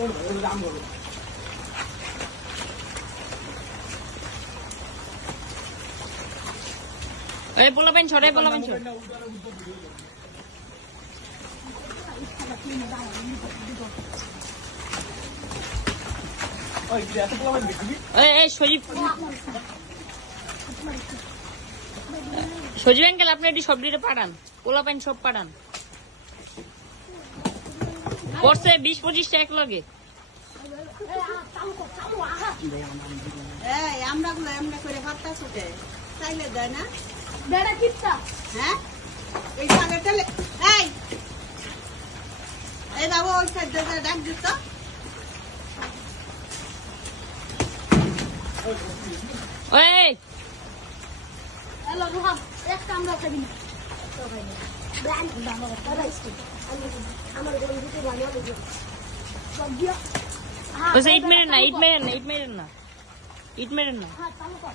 এই পোলাপেন ছোট, এই পোলাপেন ছোট। সজীব আঙ্কেল আপনি এটি সব দিতে পাঠান, পোলাপেন সব পাঠান। পড়ছে 20-25 টাকা লাগে। আমরা গুলো এমনি করে ভাতটা ছুটে চাইলে দেয় না। হ্যাঁ এই পাগেটালে এই বাবু ওই সাইড ডাক দিত। এই হ্যালো রোহান, একটা আমরা খাবি না। আমার বন্ধুকে বানিয়ে দেবো। ইট মেরেন না, ইট মেরেন না, ইট মেরেন না, ইট মেরেন না। হ্যাঁ চালু কর।